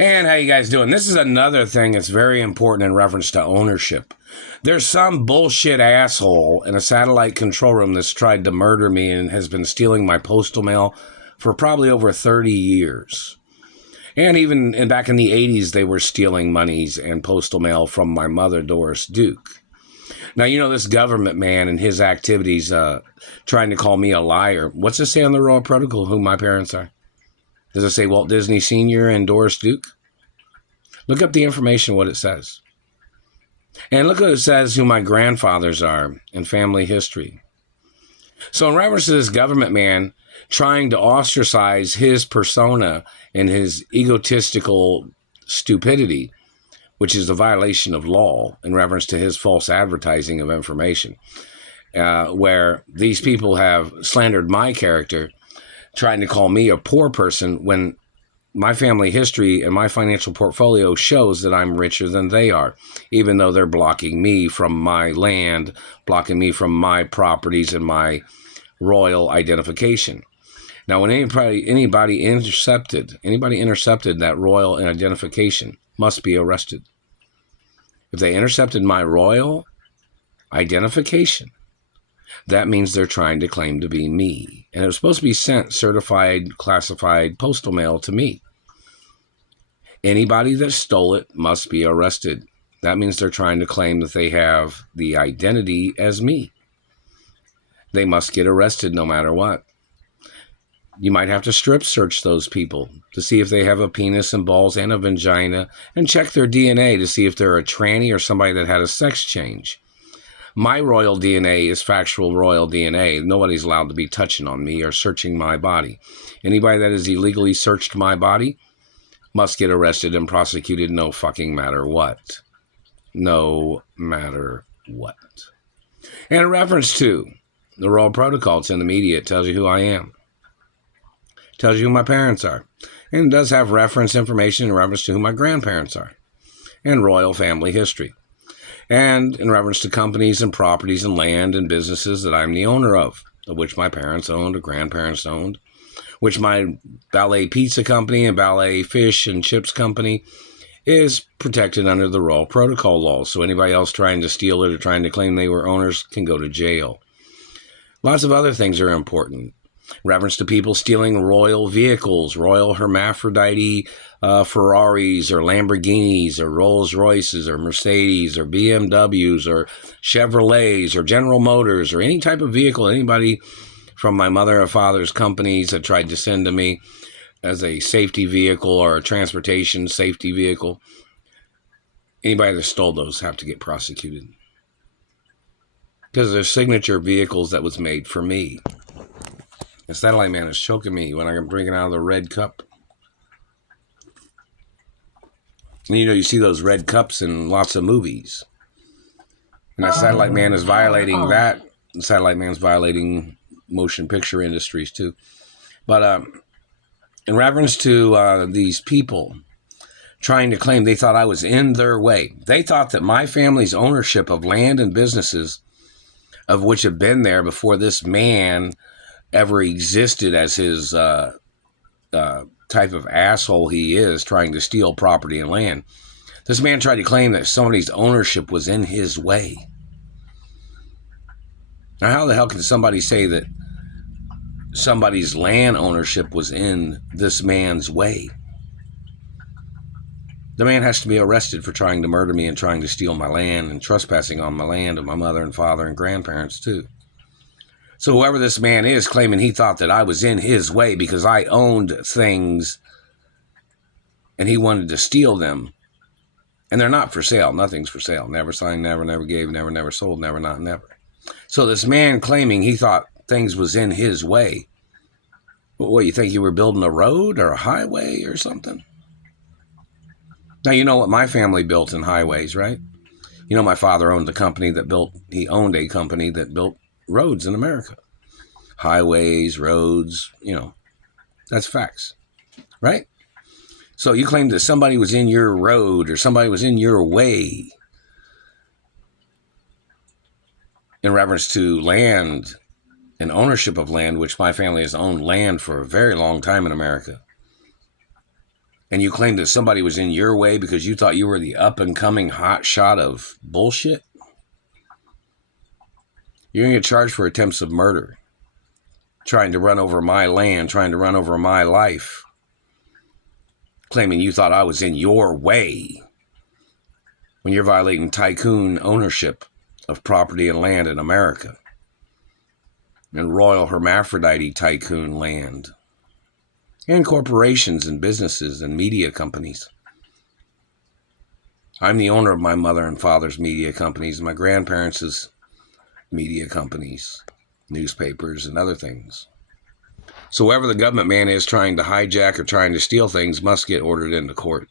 And how you guys doing? This is another thing that's very important in reference to ownership. There's some bullshit asshole in a satellite control room that's tried to murder me and has been stealing my postal mail for probably over 30 years. And even back in the 80s, they were stealing monies and postal mail from my mother, Doris Duke. Now, you know, this government man and his activities trying to call me a liar. What's it say on the Royal Protocol who my parents are? Does it say Walt Disney Sr. and Doris Duke? Look up the information, what it says. And look what it says who my grandfathers are in family history. So in reference to this government man trying to ostracize his persona and his egotistical stupidity, which is a violation of law in reference to his false advertising of information, where these people have slandered my character, trying to call me a poor person when my family history and my financial portfolio shows that I'm richer than they are, even though they're blocking me from my land, blocking me from my properties and my royal identification. Now, when anybody intercepted that royal identification must be arrested. If they intercepted my royal identification, that means they're trying to claim to be me. And it was supposed to be sent certified, classified postal mail to me. Anybody that stole it must be arrested. That means they're trying to claim that they have the identity as me. They must get arrested no matter what. You might have to strip search those people to see if they have a penis and balls and a vagina, and check their DNA to see if they're a tranny or somebody that had a sex change. My royal DNA is factual royal DNA. Nobody's allowed to be touching on me or searching my body. Anybody that has illegally searched my body must get arrested and prosecuted no fucking matter what. No matter what. And in reference to the Royal Protocol, it's in the media. It tells you who I am. It tells you who my parents are. And it does have reference information in reference to who my grandparents are. And royal family history. And in reference to companies and properties and land and businesses that I'm the owner of which my parents owned or grandparents owned, which my Ballet Pizza Company and Ballet Fish and Chips Company is protected under the Royal Protocol laws. So anybody else trying to steal it or trying to claim they were owners can go to jail. Lots of other things are important. Reference to people stealing royal vehicles, royal hermaphrodite Ferraris or Lamborghinis or Rolls Royces or Mercedes or BMWs or Chevrolets or General Motors or any type of vehicle anybody from my mother or father's companies that tried to send to me as a safety vehicle or a transportation safety vehicle. Anybody that stole those have to get prosecuted. Because they're signature vehicles that was made for me. The satellite man is choking me when I'm drinking out of the red cup. And you know, you see those red cups in lots of movies. And that satellite man is violating that. The satellite man's violating motion picture industries too. But in reference to these people trying to claim they thought I was in their way. They thought that my family's ownership of land and businesses, of which have been there before this man ever existed as his type of asshole he is, trying to steal property and land. This man tried to claim that somebody's ownership was in his way. Now, how the hell can somebody say that somebody's land ownership was in this man's way? The man has to be arrested for trying to murder me and trying to steal my land and trespassing on my land of my mother and father and grandparents too. So whoever this man is claiming he thought that I was in his way because I owned things and he wanted to steal them. And they're not for sale. Nothing's for sale. Never signed, never gave, never sold, never, not never. So this man claiming he thought things was in his way. What, you think you were building a road or a highway or something? Now, you know what my family built in highways, right? You know, my father owned a company that built roads in America. Highways, roads, you know, that's facts, right? So you claim that somebody was in your road or somebody was in your way in reference to land and ownership of land, which my family has owned land for a very long time in America. and you claim that somebody was in your way because you thought you were the up-and-coming hot shot of bullshit, you're going to get charged for attempts of murder, trying to run over my land, trying to run over my life, claiming you thought I was in your way when you're violating tycoon ownership of property and land in America, and royal hermaphrodite tycoon land, and corporations and businesses and media companies. I'm the owner of my mother and father's media companies, my grandparents' media companies, newspapers, and other things. So whoever the government man is trying to hijack or trying to steal things must get ordered into court.